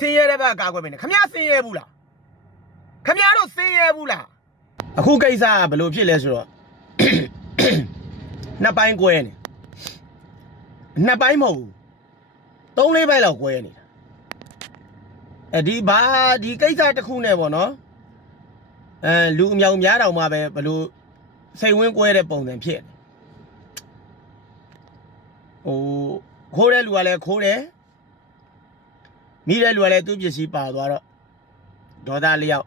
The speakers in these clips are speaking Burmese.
ဆင်းရဲတဲ့ဘက်ကကာကွယ်ပေးနေခမရဆင်းရဲဘူးလားခမရတို့ဆင်းရဲဘူးလားအခုကိစ္စကဘယ်လိုဖြစ်လဲဆိုတော့နှစ်ပိုင်းကွဲနေနှစ်ပိုင်းမဟုတ်ဘူးသုံးလေးပိုင်းလောက်ကွဲနေတာအဲဒီဘာဒီကိစ္စတစ်ခုနဲ့ပေါ့နော်အဲလူအမြောင်များတောင်မှပဲဘယ်လိုစိတ်ဝင်းကွဲတဲ့ပုံစံဖြစ်နေဟိုခိုးတဲ့လူကလည်းခိုးတယ် မိတဲ့လူကလည်းသူ့ပစ္စည်းပါသွားတော့ဒေါသလျောက်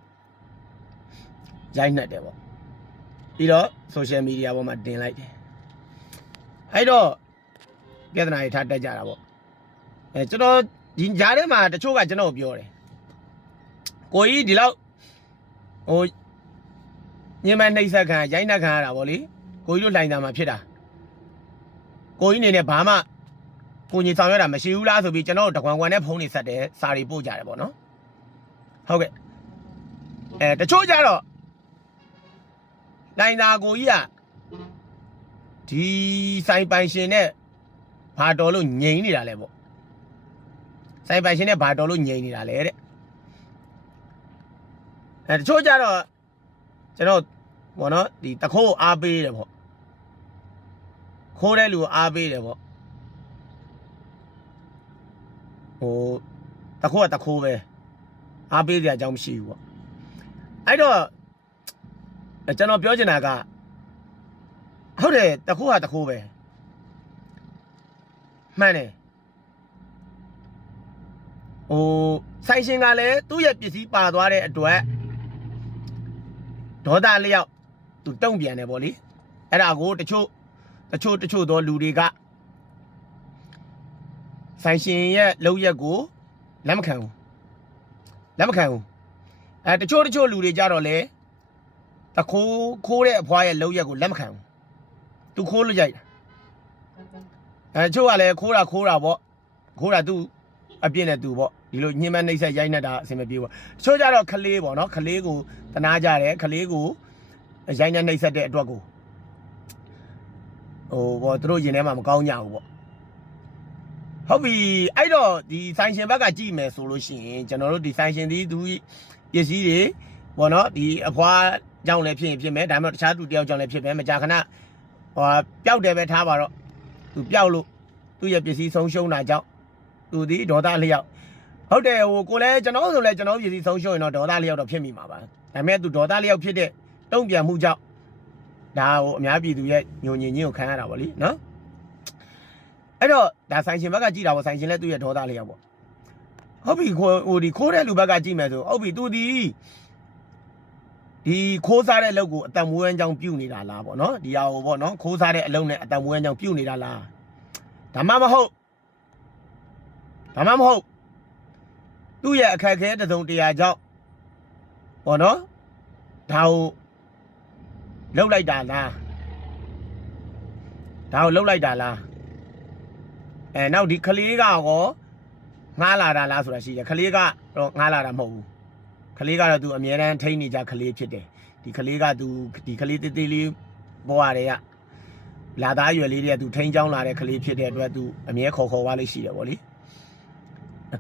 ရိုက်နှက်တယ်ပေါ့ပြီးတော့ social media ပေါ်မှာတင်လိုက်တယ်အဲ့တော့ပြဿနာတွေထားတက်ကြတာပေါ့အဲကျွန်တော်ဒီကြားထဲမှာတချို့ကကျွန်တော်ကိုပြောတယ်ကိုကြီးဒီလောက်ဟိုညင်မနှိမ့်ဆက်ခံရိုက်နှက်ခံရတာပေါ့လေကိုကြီးတို့လိုင်တာမှာဖြစ်တာကိုကြီးအနေနဲ့ဘာမှ ကိုကြီးဆောင်ရတာမရှိဘူးလားဆိုပြီးကျွန်တော်တို့တကွန်ကွန်နဲ့ဖုန်းနေဆက်တယ်စာတွေပို့ကြတယ်ပေါ့နော်ဟုတ်ကဲ့အဲတချို့ကြတော့လိုင်တာကိုကြီးကဒီဆိုင်ပိုင်ရှင်နဲ့ဘာတော်လို့ငြိမ်နေတာလဲပေါ့ဆိုင်ပိုင်ရှင်နဲ့ဘာတော်လို့ငြိမ်နေတာလဲတဲ့အဲတချို့ကြတော့ကျွန်တော်ဘောနော်ဒီတခိုးအားပေးတယ်ပေါ့ခိုးတဲ့လူကိုအားပေးတယ်ပေါ့ ဟိုတခိုးကတခိုးပဲအားပေးတဲ့အကြောင်းမရှိဘူးပေါ့အဲ့တော့အဲကျွန်တော်ပြောချင်တာကဟုတ်တယ်တခိုးကတခိုးပဲမှန်တယ်ဟိုဆိုင်ရှင်ကလည်းသူ့ရဲ့ပစ္စည်းပါသွားတဲ့အတွက်ဒေါသလျောက်သူတုံ့ပြန်တယ်ဗောလေအဲ့ဒါကိုတချို့တချို့တချို့သောလူတွေက ဆိုင်ရှင်ရဲ့လောက်ရက်ကိုလက်မခံဘူးလက်မခံဘူးအဲတချို့တချို့လူတွေကြတော့လေတခိုးခိုးတဲ့အဖွားရဲ့လောက်ရက်ကိုလက်မခံဘူးသူခိုးလို့ရိုက်တာအဲတချို့ကလည်းခိုးတာခိုးတာဗောခိုးတာသူအပြစ်နဲ့သူဗောဒီလိုညှဉ်းမနှိမ့်ဆက်ရိုက်နေတာအဆင်မပြေဘူးတချို့ကြတော့ခလေးဗောနော်ခလေးကိုတနာကြတယ်ခလေးကိုရိုင်းနဲ့နှိပ်ဆက်တဲ့အတွက်ကိုဟိုဘောသူတို့ရင်ထဲမှာမကောင်းကြဘူးပေါ့ ဟုတ်ပြီအဲ့တော့ဒီဆိုင်ရှင်ဘက်ကကြည့်မယ်ဆိုလို့ရှိရင်ကျွန်တော်တို့ဒီဆိုင်ရှင်ဒီသူပစ္စည်းတွေဘောနော်ဒီအဖွားကြောင့်လည်းဖြစ်ရင်ဖြစ်မယ်ဒါမှမဟုတ်တခြားသူတယောက်ကြောင့်လည်းဖြစ်မယ်မကြာခဏဟိုပျောက်တယ်ပဲထားပါတော့သူပျောက်လို့သူ့ရဲ့ပစ္စည်းဆုံးရှုံးတာကြောင့်သူဒီဒေါသလျောက်ဟုတ်တယ်ဟိုကိုလည်းကျွန်တော်ဆိုလည်းကျွန်တော်ပစ္စည်းဆုံးရှုံးရင်တော့ဒေါသလျောက်တော့ဖြစ်မိမှာပါဒါပေမဲ့သူဒေါသလျောက်ဖြစ်တဲ့တုံ့ပြန်မှုကြောင့်ဒါဟိုအများပြည်သူရဲ့ညုံညင်ချင်းကိုခံရတာပေါ့လीနော် အဲ့တော့ဒါဆိုင်ရှင်ဘက်ကကြည့်တာပေါ့ဆိုင်ရှင်လည်းသူ့ရဲ့ဒေါသလေးရောက်ပေါ့ဟုတ်ပြီခိုးဟိုဒီခိုးတဲ့လူဘက်ကကြည့်မယ်ဆိုဟုတ်ပြီသူဒီဒီခိုးစားတဲ့အလုပ်ကိုအတံမွေးအကြောင်းပြုတ်နေတာလားပေါ့နော်ဒီဟာဟိုပေါ့နော်ခိုးစားတဲ့အလုပ်နဲ့အတံမွေးအကြောင်းပြုတ်နေတာလားဒါမှမဟုတ်ဒါမှမဟုတ်သူ့ရဲ့အခက်အခဲတစ်စုံတရာကြောင့်ပေါ့နော်ဒါကိုလှုပ်လိုက်တာလားဒါကိုလှုပ်လိုက်တာလား အဲနောက်ဒီကလေးကရောငားလာတာလားဆိုတာရှိတယ်ကလေးကတော့ငားလာတာမဟုတ်ဘူးကလေးကတော့သူအမြဲတမ်းထိန်းနေကြကလေးဖြစ်တယ်ဒီကလေးကသူဒီကလေးတေးသေးလေးဘဝတွေကလာသားရွယ်လေးတွေကသူထိန်းချောင်းလာတဲ့ကလေးဖြစ်တဲ့အတွက်သူအမြဲခေါ်ခေါ်သွားလေးရှိတယ်ဗောလေ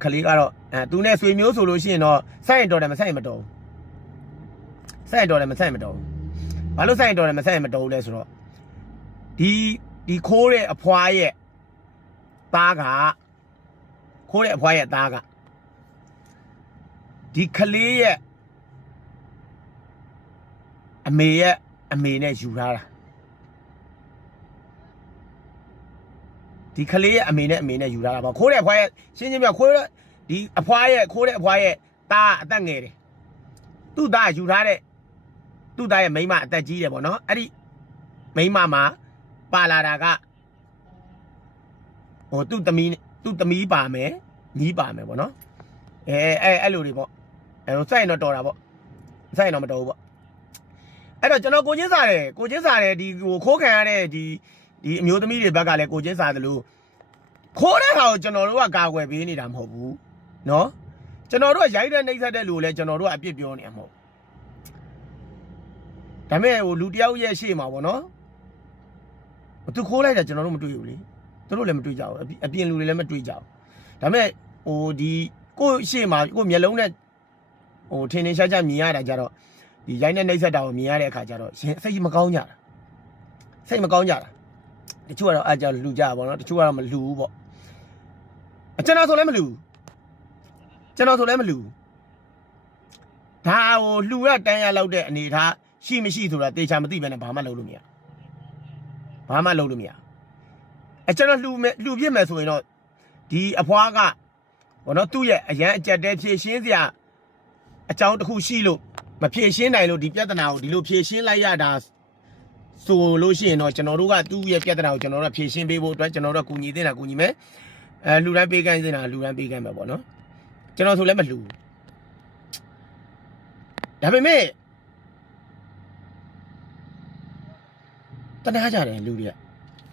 ကလေးကတော့အဲသူနဲ့ဆွေမျိုးဆိုလို့ရှိရင်တော့စိုက်ရင်တော်တယ်မစိုက်ရင်မတော်ဘူးစိုက်ရင်တော်တယ်မစိုက်ရင်မတော်ဘူးဘာလို့ဆိုင်တော်တယ်မဆိုင်မတော်ဘူးလဲဆိုတော့ဒီဒီခိုးတဲ့အဖွားရဲ့ သားကခိုးတဲ့အဖွားရဲ့သားကဒီကလေးရဲ့အမေရဲ့အမေနဲ့ယူထားတာဒီကလေးရဲ့အမေနဲ့အမေနဲ့ယူထားတာပေါ့ခိုးတဲ့အဖွားရဲ့ရှင်းချင်းပြခိုးတဲ့ဒီအဖွားရဲ့ခိုးတဲ့အဖွားရဲ့သားအသက်ငယ်တယ်သူ့သားယူထားတဲ့သူ့သားရဲ့မိန်းမအသက်ကြီးတယ်ပေါ့နော်အဲ့ဒီမိန်းမမှာပါလာတာက ဟိုသူ့သမီးသူ့သမီးပါမယ်ညီးပါမယ်ပေါ့နော်အဲအဲအဲ့လိုတွေပေါ့အဲစိုက်ရင်တော့တော်တာပေါ့စိုက်ရင်တော့မတော်ဘူးပေါ့အဲ့တော့ကျွန်တော်ကိုချင်းစားတယ်ကိုချင်းစားတယ်ဒီဟိုခိုးခံရတဲ့ဒီဒီအမျိုးသမီးတွေဘက်ကလည်းကိုချင်းစားတယ်လို့ခိုးတဲ့ဟာကိုကျွန်တော်တို့ကကာကွယ်ပေးနေတာမဟုတ်ဘူးနော်ကျွန်တော်တို့ကရိုက်တဲ့နှိမ့်ဆက်တဲ့လူကိုလည်းကျွန်တော်တို့ကအပြစ်ပြောနေမှာမဟုတ်ဒါပေမဲ့ဟိုလူတယောက်ရဲ့ရှေ့မှာပေါ့နော်သူခိုးလိုက်တာကျွန်တော်တို့မတွေ့ဘူးလေသူ တို့လည်းမတွေ့ကြဘူးအပြင်အပြင်လူတွေလည်းမတွေ့ကြဘူးဒါပေမဲ့ဟိုဒီကိုယ့်ရှေ့မှာကိုယ့်မျက်လုံးနဲ့ဟိုထင်းထင်းရှားရှားမြင်ရတာကြတော့ဒီရိုင်းနဲ့နှိပ်ဆက်တာကိုမြင်ရတဲ့အခါကျတော့ရင်စိတ်မကောင်းကြတာစိတ်မကောင်းကြတာတချို့ကတော့အားကြောင့်လူကြပါတော့တချို့ကတော့မလူဘူးပေါ့အကျွန်တော်ဆိုလည်းမလူဘူးကျွန်တော်ဆိုလည်းမလူဘူးဒါဟိုလူရတန်းရလောက်တဲ့အနေထားရှိမရှိဆိုတာတေချာမသိဘဲနဲ့ဘာမှလုပ်လို့မရဘာမှလုပ်လို့မရ အကျွန်တော်လှူမဲ့လှူပြစ်မယ်ဆိုရင်တော့ဒီအဖွားကဘောနော်သူ့ရဲ့အရန်အကြက်တဲဖြည့်ရှင်းစရာအကြောင်းတစ်ခုရှိလို့မဖြည့်ရှင်းနိုင်လို့ဒီပြဿနာကိုဒီလိုဖြည့်ရှင်းလိုက်ရတာဆိုလို့ရှိရင်တော့ကျွန်တော်တို့ကသူ့ရဲ့ပြဿနာကိုကျွန်တော်တို့ကဖြည့်ရှင်းပေးဖို့အတွက်ကျွန်တော်တို့ကကူညီတင်တာကူညီမယ်အဲလှူဒန်းပေးကမ်းတင်တာလှူဒန်းပေးကမ်းမယ်ပေါ့နော်ကျွန်တော်ဆိုလည်းမလှူဒါပေမဲ့တနာကြတယ်လူတွေက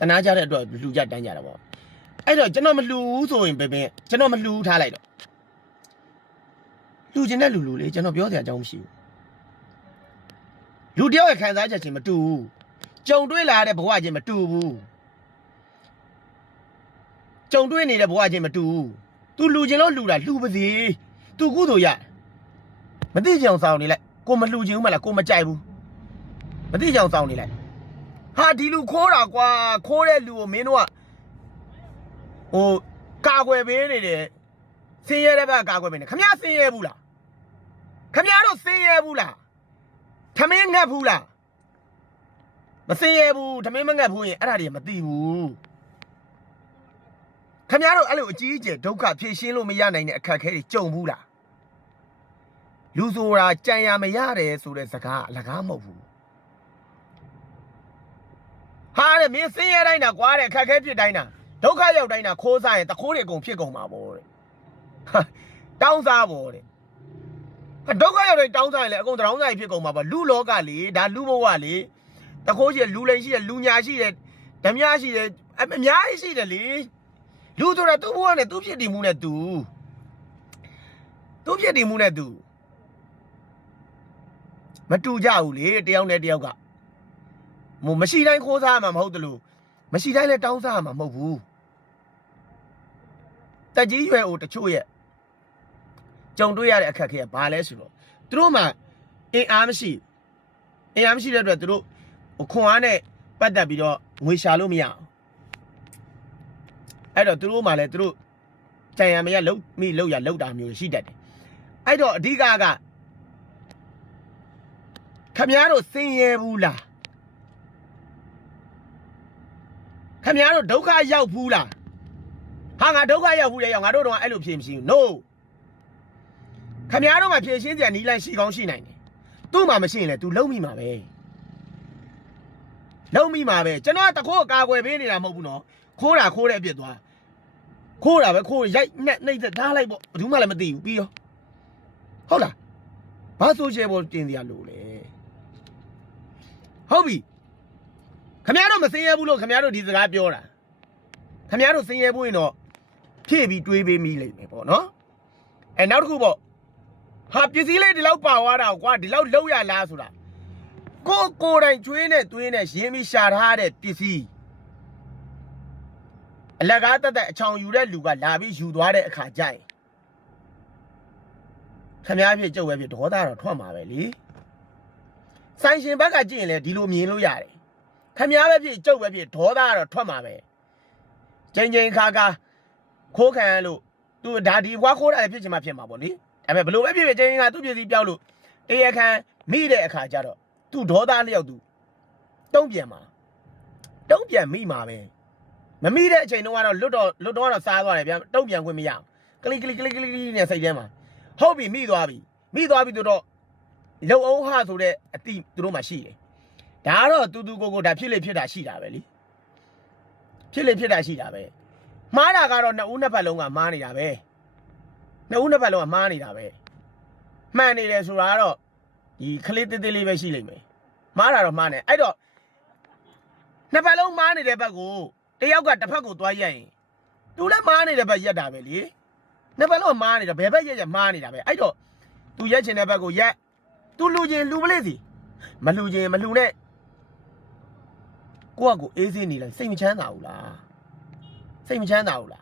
တနာကြတဲ့အတွက်လှူကြတန်းကြတာပေါ့အဲ့တော့ကျွန်တော်မလှူဘူးဆိုရင်ပဲပဲကျွန်တော်မလှူထားလိုက်တော့လှူခြင်းနဲ့လှူလူလေကျွန်တော်ပြောစရာအကြောင်းမရှိဘူးလူတယောက်ရဲ့ခံစားချက်ချင်းမတူဘူးကြုံတွေ့လာတဲ့ဘဝချင်းမတူဘူးကြုံတွေ့နေတဲ့ဘဝချင်းမတူဘူး तू လှူခြင်းလို့လှူတာလှူပါစေ तू ကုသိုလ်ရမသိကြအောင်စောင်းနေလိုက်ကိုမလှူခြင်းဘူးမလားကိုမကြိုက်ဘူးမသိကြအောင်စောင်းနေလိုက် ဟာဒီလူခိုးတာကွာခိုးတဲ့လူကိုမင်းတို့ကဟိုကာကွယ်ပေးနေတယ်ဆင်းရဲတဲ့ဘက်ကကာကွယ်ပေးနေခမရဆင်းရဲဘူးလားခမရတို့ဆင်းရဲဘူးလားထမင်းငတ်ဘူးလားမဆင်းရဲဘူးထမင်းမငတ်ဘူးရင်အဲ့ဒါတွေမသိဘူးခမရတို့အဲ့လိုအကြီးအကျယ်ဒုက္ခဖြေရှင်းလို့မရနိုင်တဲ့အခက်အခဲတွေကြုံဘူးလားလူဆိုတာကြံရမရတယ်ဆိုတဲ့စကားအလကားမဟုတ်ဘူး ဟာတဲ့မင်းစင်းရဲတိုင်းတာကွာတဲ့အခက်ခဲဖြစ်တိုင်းတာဒုက္ခရောက်တိုင်းတာခိုးစားရင်တခိုးတွေအကုန်ဖြစ်ကုန်မှာပေါ့တဲ့ဟာတောင်းစားပေါ့တဲ့ဟာဒုက္ခရောက်တိုင်းတောင်းစားရင်လည်းအကုန်တောင်းစားဖြစ်ကုန်မှာပေါ့လူလောကလေဒါလူဘဝလေတခိုးရှိတယ်လူလိန်ရှိတယ်လူညာရှိတယ်ဓမြရှိတယ်အအများကြီးရှိတယ်လေလူဆိုတာသူ့ဘဝနဲ့သူ့ဖြစ်တည်မှုနဲ့သူသူ့ဖြစ်တည်မှုနဲ့သူမတူကြဘူးလေတယောက်နဲ့တယောက်က မမရှိတိုင်းခိုးစားမှာမဟုတ်တလို့မရှိတိုင်းလည်းတောင်းစားမှာမဟုတ်ဘူးတက်ကြီးရွယ်အိုတချို့ရဲ့ကြုံတွေ့ရတဲ့အခက်အခဲကဘာလဲဆိုတော့သူတို့မှအင်အားမရှိအင်အားမရှိတဲ့အတွက်သူတို့ဟိုခွန်အားနဲ့ပတ်သက်ပြီးတော့ငွေရှာလို့မရအောင်အဲ့တော့သူတို့မှလည်းသူတို့ကြံရမရလုံးမိလောက်ရလောက်တာမျိုးရှိတတ်တယ်အဲ့တော့အဓိကကခမည်းတော်စင်ရဲဘူးလား ခင်ဗျားတို့ဒုက္ခရောက်ဘူးလားဟာငါဒုက္ခရောက်ဘူးလေရောက်ငါတို့တော့အဲ့လိုဖြေမရှိဘူး no ခင်ဗျားတို့မှဖြေရှင်းစရာနီးလိုက်ရှိကောင်းရှိနိုင်တယ်သူ့မှာမရှိရင်လေ तू လုံးမိမှာပဲလုံးမိမှာပဲကျွန်တော်ကတခိုးကာကွယ်ပေးနေတာမဟုတ်ဘူးနော်ခိုးတာခိုးတဲ့အပြစ်သွားခိုးတာပဲခိုးရိုက်နှက်နှိမ့်သက်ထားလိုက်ပေါ့ဘယ်သူမှလည်းမသိဘူးပြီးရောဟုတ်လားဘာဆိုရှယ်ပေါ်တင်စရာလိုလဲဟုတ်ပြီ ခမရတို့မစင်ရဲဘူးလို့ခမရတို့ဒီစကားပြောတာခမရတို့စင်ရဲဘူးရင်တော့ဖြည့်ပြီးတွေးပေးမိလိမ့်မယ်ပေါ့နော်အဲနောက်တစ်ခုပေါ့ဟာပစ္စည်းလေးဒီလောက်ပါသွားတာကွာဒီလောက်လောက်ရလားဆိုတာကိုကိုယ်တိုင်ကျွေးနဲ့သွေးနဲ့ရင်းပြီးရှာထားတဲ့ပစ္စည်းအလကားတက်တက်အချောင်ယူတဲ့လူကလာပြီးယူသွားတဲ့အခါကျရင်ခမရဖြစ်ကြုတ်ပဲဖြစ်ဒေါသတော့ထွက်မှာပဲလေဆိုင်ရှင်ဘက်ကကြည့်ရင်လည်းဒီလိုမြင်လို့ရတယ် ခမည်းပဲဖြစ်ကြုတ်ပဲဖြစ်ဒေါသကတော့ထွက်မှာပဲချိန်ချိန်ခါခါခိုးခံရလို့သူဒါဒီဘွားခိုးတာလည်းဖြစ်ချင်မှဖြစ်မှာပေါ့လေဒါပေမဲ့ဘလို့ပဲဖြစ်ဖြစ်ချိန်ချိန်ခါသူ့ပြည်စည်းပြောက်လို့တရခန်မိတဲ့အခါကျတော့သူဒေါသလျောက်သူတုံးပြန်မှာတုံးပြန်မိမှာပဲမမိတဲ့အချိန်တုန်းကတော့လွတ်တော့လွတ်တော့ကတော့စားသွားတယ်ဗျတုံးပြန်ခွင့်မရကလိကလိကလိကလိနဲ့စိတ်ထဲမှာဟုတ်ပြီမိသွားပြီမိသွားပြီသူတော့လုံအောင်ဟဆိုတဲ့အတိသူတို့မှရှိတယ် ဒါကတော့တူတူကိုကိုဒါဖြစ်လေဖြစ်တာရှိတာပဲလीဖြစ်လေဖြစ်တာရှိတာပဲမှားတာကတော့နှစ်ဦးနှစ်ဖက်လုံးကမှားနေတာပဲနှစ်ဦးနှစ်ဖက်လုံးကမှားနေတာပဲမှန်နေတယ်ဆိုတာကတော့ဒီခလေးသေးသေးလေးပဲရှိလိမ့်မယ်မှားတာတော့မှားနေအဲ့တော့နှစ်ဖက်လုံးမှားနေတဲ့ဘက်ကိုတယောက်ကတစ်ဖက်ကိုသွားရက်ရင်သူလည်းမှားနေတဲ့ဘက်ရက်တာပဲလीနှစ်ဖက်လုံးကမှားနေတာဘယ်ဘက်ရက်ရက်မှားနေတာပဲအဲ့တော့သူရက်ချင်တဲ့ဘက်ကိုရက်သူလူချင်းလူပလေးစီမလူချင်းမလူနဲ့ ကိုကကိုအေးစေးနေလိုက်စိတ်မချမ်းသာဘူးလားစိတ်မချမ်းသာဘူးလား